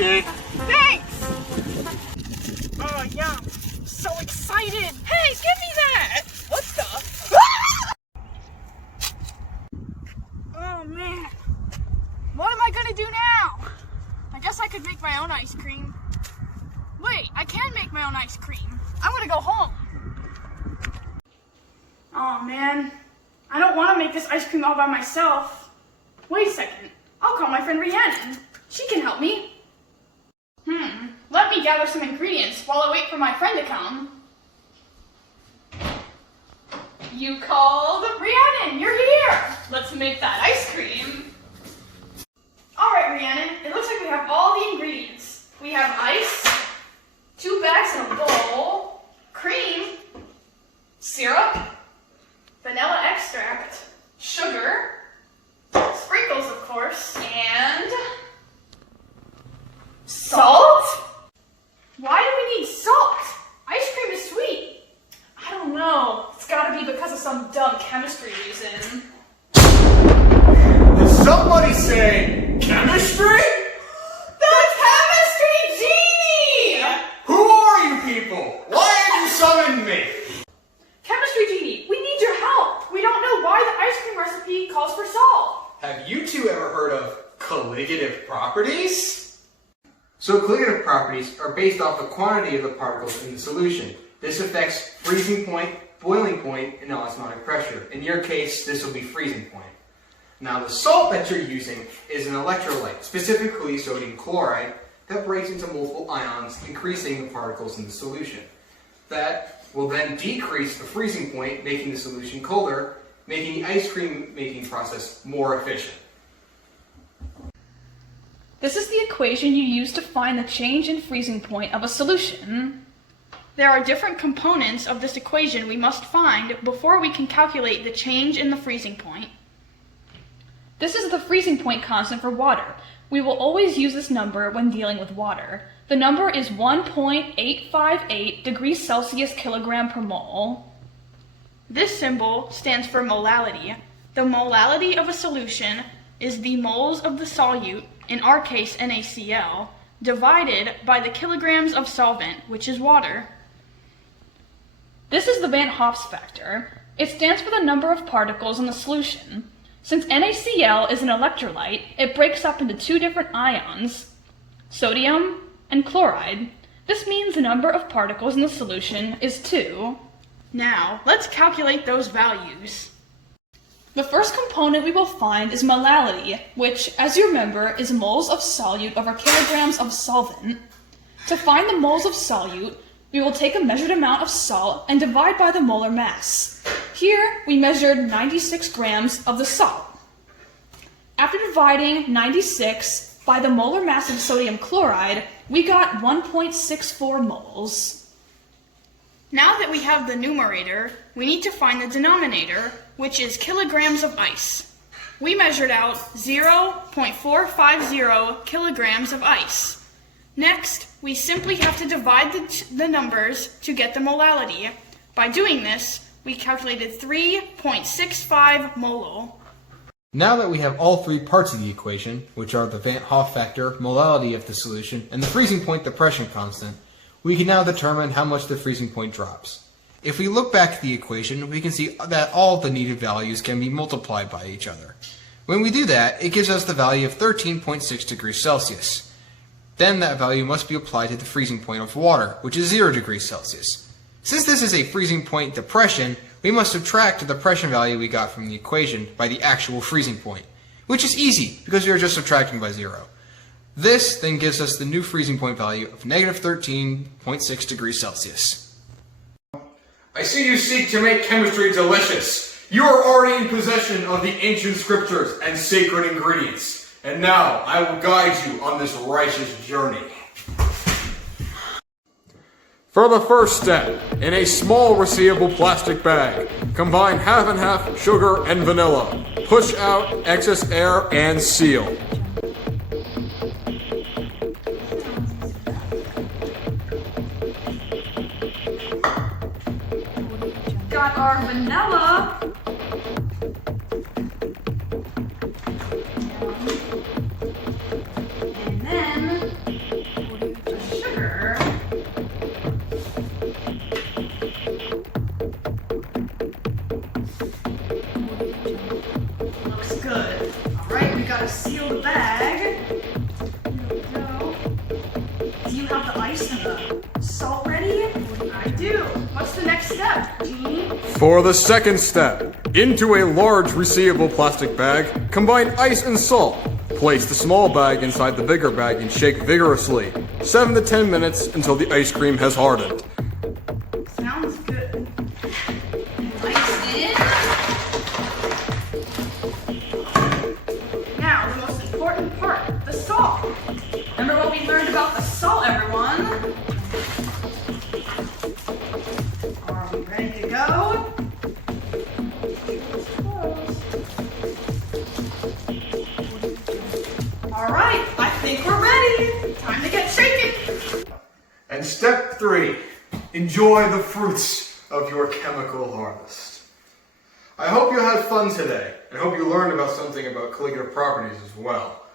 cookie. Thanks! Oh, yeah. So excited. Hey, give me that! What the? Oh, man. What am I gonna do now? I guess I could make my own ice cream. Wait, I can make my own ice cream. I'm gonna go home. Oh, man. I don't want to make this ice cream all by myself. Wait a second. I'll call my friend Rhiannon. She can help me. Let me gather some ingredients while I wait for my friend to come. You called? Rhiannon, you're here! Let's make that ice cream. Alright, Rhiannon, it looks like we have all the ingredients. We have ice, 2 bags in a bowl, cream, syrup, vanilla extract, sugar, sprinkles of course, and salt? Why do we need salt? Ice cream is sweet. I don't know. It's gotta be because of some dumb chemistry reason. Did somebody say chemistry? The Chemistry Genie! Who are you people? Why have you summoned me? Chemistry Genie, we need your help. We don't know why the ice cream recipe calls for salt. Have you two ever heard of colligative properties? So colligative properties are based off the quantity of the particles in the solution. This affects freezing point, boiling point, and osmotic pressure. In your case, this will be freezing point. Now the salt that you're using is an electrolyte, specifically sodium chloride, that breaks into multiple ions, increasing the particles in the solution. That will then decrease the freezing point, making the solution colder, making the ice cream making process more efficient. This is the equation you use to find the change in freezing point of a solution. There are different components of this equation we must find before we can calculate the change in the freezing point. This is the freezing point constant for water. We will always use this number when dealing with water. The number is 1.858 degrees Celsius kilogram per mole. This symbol stands for molality. The molality of a solution is the moles of the solute, in our case NaCl, divided by the kilograms of solvent, which is water. This is the Van Hoff's factor. It stands for the number of particles in the solution. Since NaCl is an electrolyte, it breaks up into 2 different ions, sodium and chloride. This means the number of particles in the solution is 2. Now, let's calculate those values. The first component we will find is molality, which, as you remember, is moles of solute over kilograms of solvent. To find the moles of solute, we will take a measured amount of salt and divide by the molar mass. Here, we measured 96 grams of the salt. After dividing 96 by the molar mass of sodium chloride, we got 1.64 moles. Now that we have the numerator, we need to find the denominator, which is kilograms of ice. We measured out 0.450 kilograms of ice. Next, we simply have to divide the numbers to get the molality. By doing this, we calculated 3.65 molal. Now that we have all 3 parts of the equation, which are the Van Hoff factor, molality of the solution, and the freezing point depression constant, we can now determine how much the freezing point drops. If we look back at the equation, we can see that all the needed values can be multiplied by each other. When we do that, it gives us the value of 13.6 degrees Celsius. Then that value must be applied to the freezing point of water, which is 0 degrees Celsius. Since this is a freezing point depression, we must subtract the depression value we got from the equation by the actual freezing point, which is easy because we are just subtracting by 0. This then gives us the new freezing point value of negative 13.6 degrees Celsius. I see you seek to make chemistry delicious. You are already in possession of the ancient scriptures and sacred ingredients. And now I will guide you on this righteous journey. For the first step, in a small resealable plastic bag, combine half and half sugar and vanilla. Push out excess air and seal. Got our vanilla. And then gotta seal the bag. Here we go. Do you have the ice and the salt ready? I do. What's the next step, Genie? For the second step, into a large resealable plastic bag, combine ice and salt. Place the small bag inside the bigger bag and shake vigorously. 7 to 10 minutes until the ice cream has hardened. Sounds good. Ice in. Now, the most important part, the salt. Remember what we learned about the salt, everyone? Are we ready to go? All right, I think we're ready. Time to get shaken. And step 3, enjoy the fruits of your chemical harvest. I hope you had fun today, and hope you learned about something about colligative properties as well.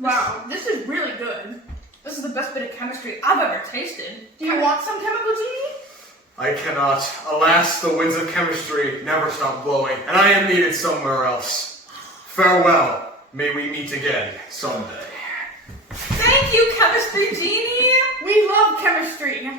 Wow, this is really good. This is the best bit of chemistry I've ever tasted. Do you want some chemical, Genie? I cannot. Alas, the winds of chemistry never stop blowing, and I am needed somewhere else. Farewell. May we meet again someday. Thank you, Chemistry Genie! We love chemistry.